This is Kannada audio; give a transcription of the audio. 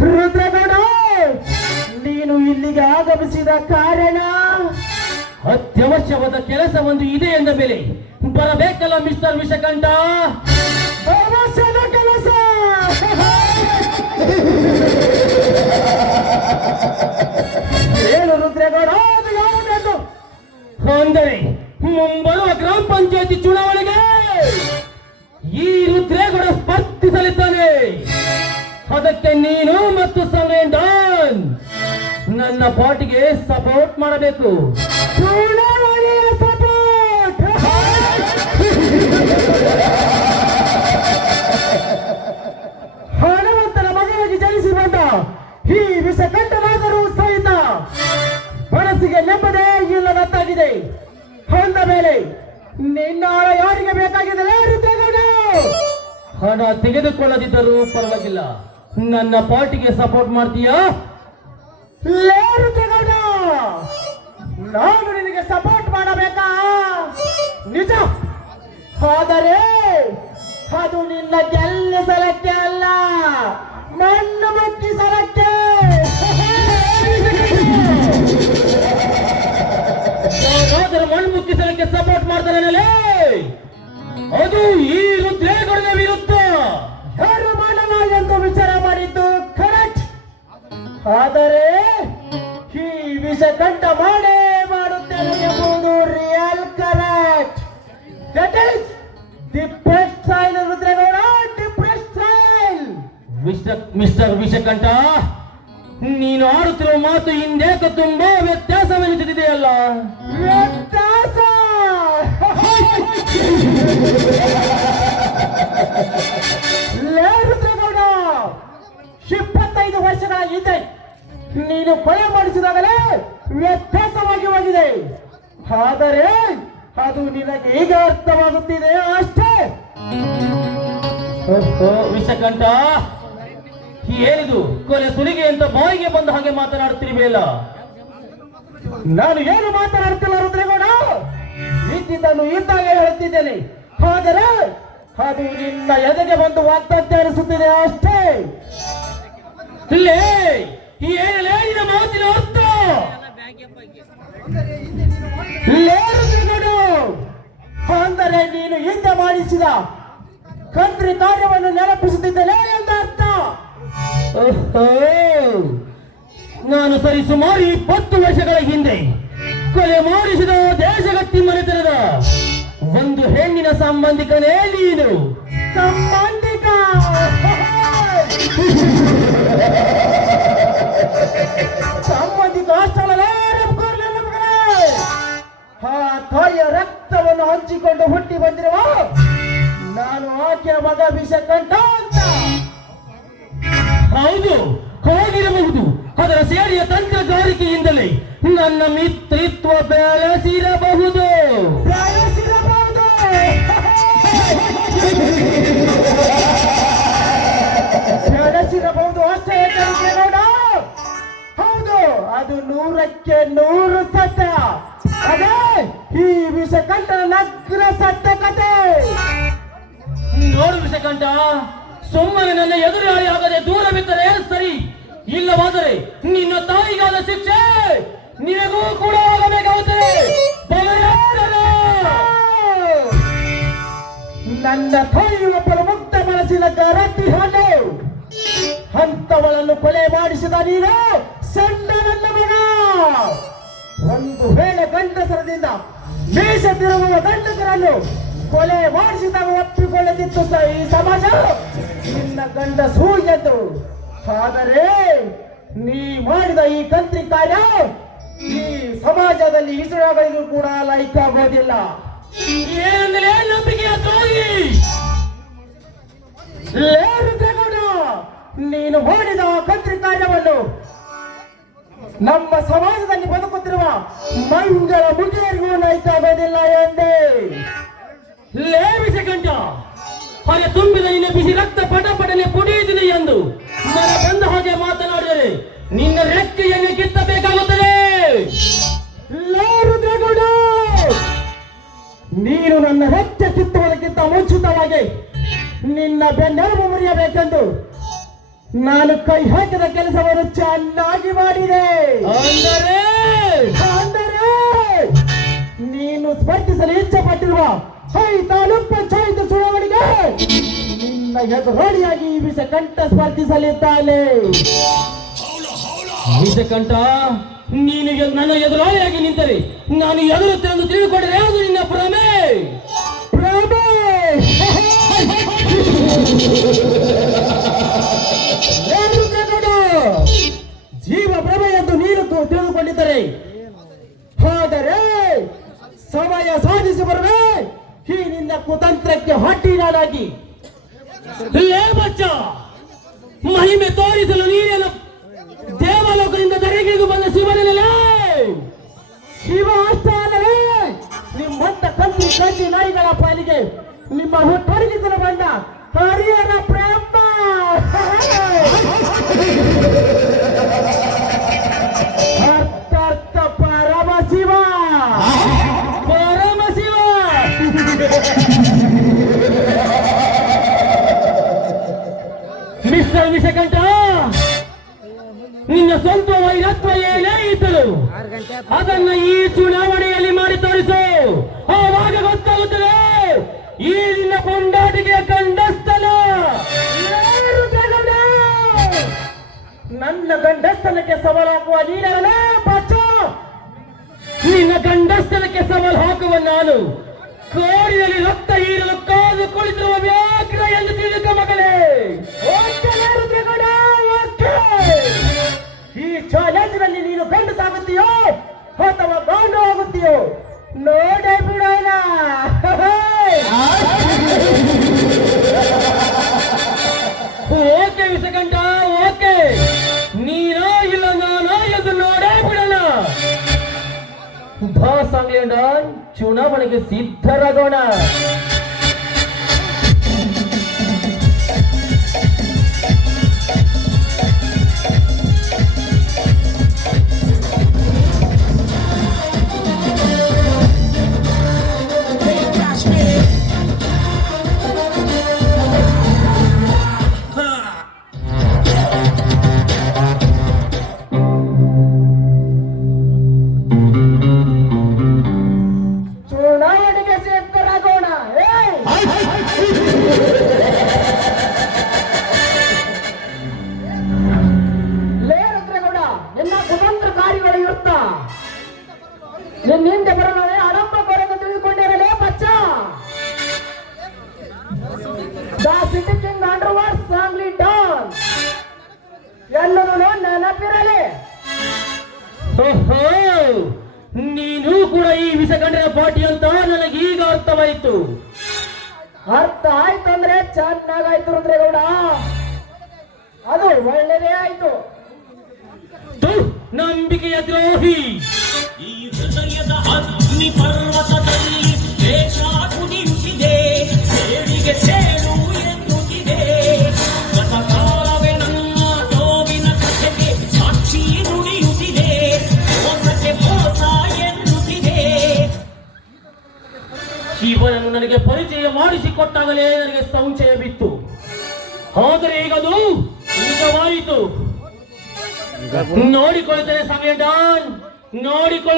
ರುದ್ರಗೌಡ, ನೀನು ಇಲ್ಲಿಗೆ ಆಗಮಿಸಿದ ಕಾರಣ ಅತ್ಯವಶ್ಯವಾದ ಕೆಲಸ ಒಂದು ಇದೆ ಎಂದ ಮೇಲೆ ಬರಬೇಕಲ್ಲ ಮಿಸ್ಟರ್ ವಿಷಕಂಠ. ಅವಶ್ಯದ ಕೆಲಸ ಏನು ರುದ್ರೇಗೌಡ, ಅದು ಯಾವುದೆಂದು ಅಂದರೆ ಮುಂಬರುವ ಗ್ರಾಮ ಪಂಚಾಯತಿ ಚುನಾವಣೆಗೆ ಈ ರುದ್ರೇಗೌಡ ಸ್ಪರ್ಧಿಸಲಿದ್ದಾನೆ. ಅದಕ್ಕೆ ನೀನು ಮತ್ತು ಸಮೇಂಡನ್ ನನ್ನ ಪಾರ್ಟಿಗೆ ಸಪೋರ್ಟ್ ಮಾಡಬೇಕು. ಹಣವಂತನ ಮಗನಾಗಿ ಜನಿಸಿ ಬಂದ ಈ ವಿಷಕಂಠನಾದರೂ ಸಹಿತ ಮನಸ್ಸಿಗೆ ನೆಮ್ಮದೇ ಇಲ್ಲದಂತಾಗಿದೆ. ಅಂದ ಮೇಲೆ ನಿನ್ನ ಹಣ ಯಾರಿಗೆ ಬೇಕಾಗಿದೆ? ಹಣ ತೆಗೆದುಕೊಳ್ಳದಿದ್ದರೂ ಪರವಾಗಿಲ್ಲ, ನನ್ನ ಪಾರ್ಟಿಗೆ ಸಪೋರ್ಟ್ ಮಾಡ್ತೀಯಾ? ನಾನು ನಿನಗೆ ಸಪೋರ್ಟ್ ಮಾಡಬೇಕಾ? ನಿಜ, ಆದರೆ ಅದು ನಿನ್ನ ಗೆಲ್ಲಿಸಲಕ್ಕೆ ಅಲ್ಲ, ಮಣ್ಣು ಮುಕ್ಕಿಸಲಕ್ಕೆ. ಯಾರಾದರೂ ಮಣ್ಣು ಮುಕ್ಕಿಸಲಕ್ಕೆ ಸಪೋರ್ಟ್ ಮಾಡ್ತಾರೇ, ಅದು ಈ ರುದ್ರೇಗೌಡನ ವಿರುದ್ಧ ಯಾರು ಮಾಡೋಣ ಎಂದು ವಿಚಾರ ಮಾಡಿದ್ದು ಕರೆಕ್ಟ್. ಆದರೆ ಈ ವಿಷಕಂಠ ಮಾಡೇ ಮಾಡುತ್ತೇನೆ ಎಂಬುದು real correct. That is the best style Rudregowda, the best style. Mister Vishakantha, ನೀನು ಆಡುತ್ತಿರುವ ಮಾತು ಹಿಂದೇಕ ತುಂಬಾ ವ್ಯತ್ಯಾಸವೆನಿಸುತ್ತಿದೆಯಲ್ಲ. ವ್ಯತ್ಯಾಸ? 25 ವರ್ಷಗಳ ಹಿಂದೆ ನೀನು ಕೊಲೆ ಮಾಡಿಸಿದಾಗಲೇ ವ್ಯತ್ಯಾಸವಾಗಿ ಹೋಗಿದೆ. ಆದರೆ ಅದು ನಿನಗೆ ಈಗ ಅರ್ಥವಾಗುತ್ತಿದೆ ಅಷ್ಟೇ. ವಿಷಕಂಠ, ಏನಿದು ಕೊಲೆ ಸುಲಿಗೆ ಅಂತ ಬಾಯಿಗೆ ಬಂದ ಹಾಗೆ ಮಾತನಾಡುತ್ತಿರಬೇಕಲ್ಲ? ನಾನು ಏನು ಮಾತನಾಡುತ್ತಿಲ್ಲ ರುದ್ರೇಗೌಡ, ಇದ್ದಿದ್ದನ್ನು ಇದ್ದಾಗ ಹೇಳುತ್ತಿದ್ದೇನೆ. ಆದರೆ ಅದು ನಿನ್ನ ಎದೆಗೆ ಬಂದು ವಾಗ್ದಂತೆ ಅನಿಸುತ್ತಿದೆ ಅಷ್ಟೇ. ಏನಿನ ಮಾತಿನ ಅರ್ಥ? ಅಂದರೆ ನೀನು ಹಿಂದೆ ಮಾಡಿಸಿದ ಕಂತ್ರಿ ಕಾರ್ಯವನ್ನು ನೆನಪಿಸುತ್ತಿದ್ದೇನೆ ಎಂದರ್ಥ. ನಾನು ಸರಿ ಸುಮಾರು 20 ವರ್ಷಗಳ ಹಿಂದೆ ಕೊಲೆ ಮಾಡಿಸಿದ ದೇಶಗತ್ತಿ ಮನೆತನದ ಒಂದು ಹೆಣ್ಣಿನ ಸಂಬಂಧಿಕನೇ ನೀನು. ಸಂಬಂಧಿಕ? ಸಂಬಂಧಿಕ ಅಷ್ಟಲ್ಲ, ಆ ತಾಯಿಯ ರಕ್ತವನ್ನು ಹಂಚಿಕೊಂಡು ಹುಟ್ಟಿ ಬಂದಿರುವ ನಾನು ಆಕೆಯ ಮಗ ವಿಷಕಂಠ ಅಂತ. ಹೌದು, ಹೋಗಿರಬಹುದು. ಅದರ ಸೇರಿಯ ತಂತ್ರಗಾರಿಕೆಯಿಂದಲೇ ನನ್ನ ಮಿತ್ರತ್ವ ಬೆಳೆಸಿರಬಹುದು. ಬೆಳೆಸಿರಬಹುದು ಅಷ್ಟೇ. ಹೌದು, ಅದು 100ಕ್ಕೆ 100 ಸತ್ಯ. ಅದೇ ಈ ವಿಷಕಂಠನ ನಗ್ನ ಸತ್ಯ ಕತೆ. ನೋಡು ವಿಷಕಂಠ, ಸುಮ್ಮನೆ ನನ್ನ ಎದುರಾಳಿ ಆಗದೆ ದೂರ ಬಿಟ್ಟರೆ ಸರಿ, ಇಲ್ಲವಾದರೆ ನಿನ್ನ ತಾಯಿಗಾದ ಶಿಕ್ಷೆ ನಿನಗೂ ಕೂಡ ಆಗಬೇಕಾಗುತ್ತದೆ. ನನ್ನ ತಾಯಿ ಒಬ್ಬರು ಮುಕ್ತ ಮನಸ್ಸಿನ ಗರತಿ ಹಣ್ಣು. ಅಂತವಳನ್ನು ಕೊಲೆ ಮಾಡಿಸಿದ ನೀನು ಸಣ್ಣ ನನ್ನ ಮಗ. ಒಂದು ವೇಳೆ ಗಂಡಸರದಿಂದ ಮೀಸ ತಿರುಗುವ ಗಂಡಸರನ್ನು ಕೊಲೆ ಮಾಡಿಸಿದಾಗ ಒಪ್ಪಿಕೊಳ್ಳದಿತ್ತು ಈ ಸಮಾಜ ನಿನ್ನ ಗಂಡಸು ಎಂದು. ಆದರೆ ನೀ ಮಾಡಿದ ಈ ಕಂತ್ರಿ ಕಾರ್ಯ ಈ ಸಮಾಜದಲ್ಲಿ ಇತರಗಳಿಗೂ ಕೂಡ ಲೈಕ್ ಆಗೋದಿಲ್ಲ. ಏನಂದ್ರೆ ನಂಬಿಕೆಯ ದ್ರೋಹಿ. ನೀನು ಮಾಡಿದ ಕಂತ್ರಿ ಕಾರ್ಯವನ್ನು ನಮ್ಮ ಸಮಾಜದಲ್ಲಿ ಬದುಕುತ್ತಿರುವ ಮಂಗಳ ಮುಗಿಯರಿಗೂ ನೈತಾಗೋದಿಲ್ಲ ಎಂದೇ. ಲೇವಿಸ ಗಂಟ ಹೊರೆ ತುಂಬಿದ ನಿನ್ನ ಬಿಸಿ ರಕ್ತ ಪಟಪಟನೆ ಪುಡಿಯುತ್ತಿದೆ ಎಂದು ಮನ ಬಂದ ಹಾಗೆ ಮಾತನಾಡಿದರೆ ನಿನ್ನ ರೆಕ್ಕೆಯನ್ನು ಕಿತ್ತಬೇಕಾಗುತ್ತದೆ. ರುದ್ರಗೌಡ, ನೀನು ನನ್ನ ರೆಕ್ಕೆ ಕಿತ್ತುವುದಕ್ಕಿಂತ ಮುಂಚಿತವಾಗಿ ನಿನ್ನ ಬೆನ್ನೆಲುಬು ಮುರಿಯಬೇಕೆಂದು ನಾನು ಕೈ ಹಾಕಿದ ಕೆಲಸವನ್ನು ಚೆನ್ನಾಗಿ ಮಾಡಿದೆ. ಅಂದರೆ ನೀನು ಸ್ಪರ್ಧಿಸಲು ಇಚ್ಛೆ ಪಟ್ಟಿರುವ ತಾಲೂಕ್ ಪಂಚಾಯತ್ ಚುನಾವಣೆಗೆ ನಿನ್ನ ಎದುರಾಳಿಯಾಗಿ ಈ ವಿಷಕಂಠ ಸ್ಪರ್ಧಿಸಲಿದ್ದಾನೆ. ವಿಷಕಂಠ, ನೀನು ನನ್ನ ಎದುರಾಳಿಯಾಗಿ ನಿಂತರೆ ನಾನು ಎದುರುತ್ತೇನೆ ಎಂದು ತಿಳಿದುಕೊಂಡರೆ ಅದು ನಿನ್ನ ಭ್ರಮೆ. ಜೀವ ಭ್ರಮೆ ಎಂದು ನೀನು ತಿಳಿದುಕೊಂಡಿದ್ದರೆ ಆದರೆ ಸಮಯ ಸಾಧಿಸಿ ಬರದೆ ಈ ನಿನ್ನ ಕುತಂತ್ರಕ್ಕೆ ಹೊಟ್ಟಿನಾಗಿ ಬಚ್ಚ ಮಹಿಮೆ ತೋರಿಸಲು ನೀನೇನ ದೇವಲೋಕದಿಂದ ಧರೆಗಿಳಿದು ಬಂದ ಶಿವನಲ್ಲ. ಶಿವ ಅಷ್ಟೇ ನಿಮ್ಮಂತ ಕಂತಿ ಕಂಚಿ ನಾಯಿಗಳ ಪಾಲಿಗೆ ನಿಮ್ಮ ಹುಟ್ಟೊರಗಿಸಲು ಬಂದ ಹರಿಯರ ಪ್ರೇಮ ಅರ್ಥಾರ್ಥ ಪರಮಶಿವ ಪರಮಶಿವ. ಮಿಸ್ಟರ್ ವಿಷಕಂಠ, ನಿನ್ನ ಸ್ವಂತ ವೈರತ್ವ ಏನೇ ಇದ್ದರು ಅದನ್ನ ಈ ಚುನಾವಣೆಯಲ್ಲಿ ಮಾಡಿ ತೋರಿಸು. ಆವಾಗ ಗೊತ್ತಾಗುತ್ತದೆ ಈ ನಿನ್ನ ಕೊಂಡಾಟಿಕೆಯ ಕಂಡಸ್ತನ. ನನ್ನ ಗಂಡಸ್ತನಕ್ಕೆ ಸವಾಲಾಗುವ ನೀನಲ್ಲ ಬಚ್ಚ. ನಿನ್ನ ಗಂಡಸ್ತನಕ್ಕೆ ಸವಾಲು ಹಾಕುವ ನಾನು ಕೋರಿನಲ್ಲಿ ರಕ್ತ ಹೀರಲು ಕಾದು ಕುಳಿತಿರುವ ವ್ಯಾಘ್ರ ಎಂದು ತಿಳಿದುಕ ಮಗಳೇ. ಈ ಚಾಲೆಂಜ್ನಲ್ಲಿ ನೀನು ಗಂಡು ಸಾಗುತ್ತೀಯೋ ಅಥವಾ ಗಾಂಡು ಆಗುತ್ತೀಯೋ ನೋಡೇ ಬಿಡೋಣ. Okay Vishakantha, okay. ನೀನೋ ಇಲ್ಲ ನಾನೋ ಎಂದು ನೋಡೇ ಬಿಡೋಣ. ಬಾ ಸಾಂಗ್ಲಿಂಡ, ಚುನಾವಣೆಗೆ ಸಿದ್ಧರಾಗೋಣ. ಚುನಾವಣೆಗೆ ಸಿದ್ಧರಾಗೋಣ. ಲೇರದ್ರಗೌಡ, ನಿನ್ನ ಕುತಂತ್ರಕಾರಿಗಳು ಇರುತ್ತಾ ನಿನ್ನಿಂದ ಬರಲೇ ಅಡಂಬ ಬರೆದು ತಿಳಿದುಕೊಂಡಿರಲೇ ಬಚ್ಚ. The city king underworld Sangli don ಎನ್ನುವುದು ನೆನಪಿರಲಿ. ನೀನು ಕೂಡ ಈ ವಿಷಕಂಠನ ಪಾರ್ಟಿ ಅಂತ ನನಗೀಗ ಅರ್ಥವಾಯಿತು. ಅರ್ಥ ಆಯ್ತು ಅಂದ್ರೆ ಚೆನ್ನಾಗಾಯ್ತು ರುದ್ರೇಗೌಡ, ಅದು ಒಳ್ಳೆಯದೇ ಆಯ್ತು. ನಂಬಿಕೆಯ ದ್ರೋಹಿ. ಈ ಹೃದಯದ ಅಗ್ನಿ ಪರ್ವತದಲ್ಲಿ ದೇಶ ಕುದಿಯುತ್ತಿದೆ, ಸೇಡಿಗೆ ಸೇಡು ಎನ್ನುತ್ತಿದೆ. ಗತಕಾಲವೇ ನನ್ನ ನೋವಿನ ಕಥೆಗೆ ಸಾಕ್ಷಿ ನುಡಿಯುತ್ತಿದೆ, ಮೋಸಕ್ಕೆ ಮೋಸ ಎನ್ನುತ್ತಿದೆ. ಶಿವನನ್ನು ನನಗೆ ಪರಿಚಯ ಮಾಡಿಸಿಕೊಟ್ಟಾಗಲೇ ನನಗೆ ಸಂಶಯ ಬಿತ್ತು. ಆದರೆ ಈಗ ಅದು ನಿಜವಾಯಿತು. ನೋಡಿಕೊಳ್ಳುತ್ತೇನೆ ಸಮಯ ಡಾನ್, ನೋಡಿಕೊಳ್ಳು.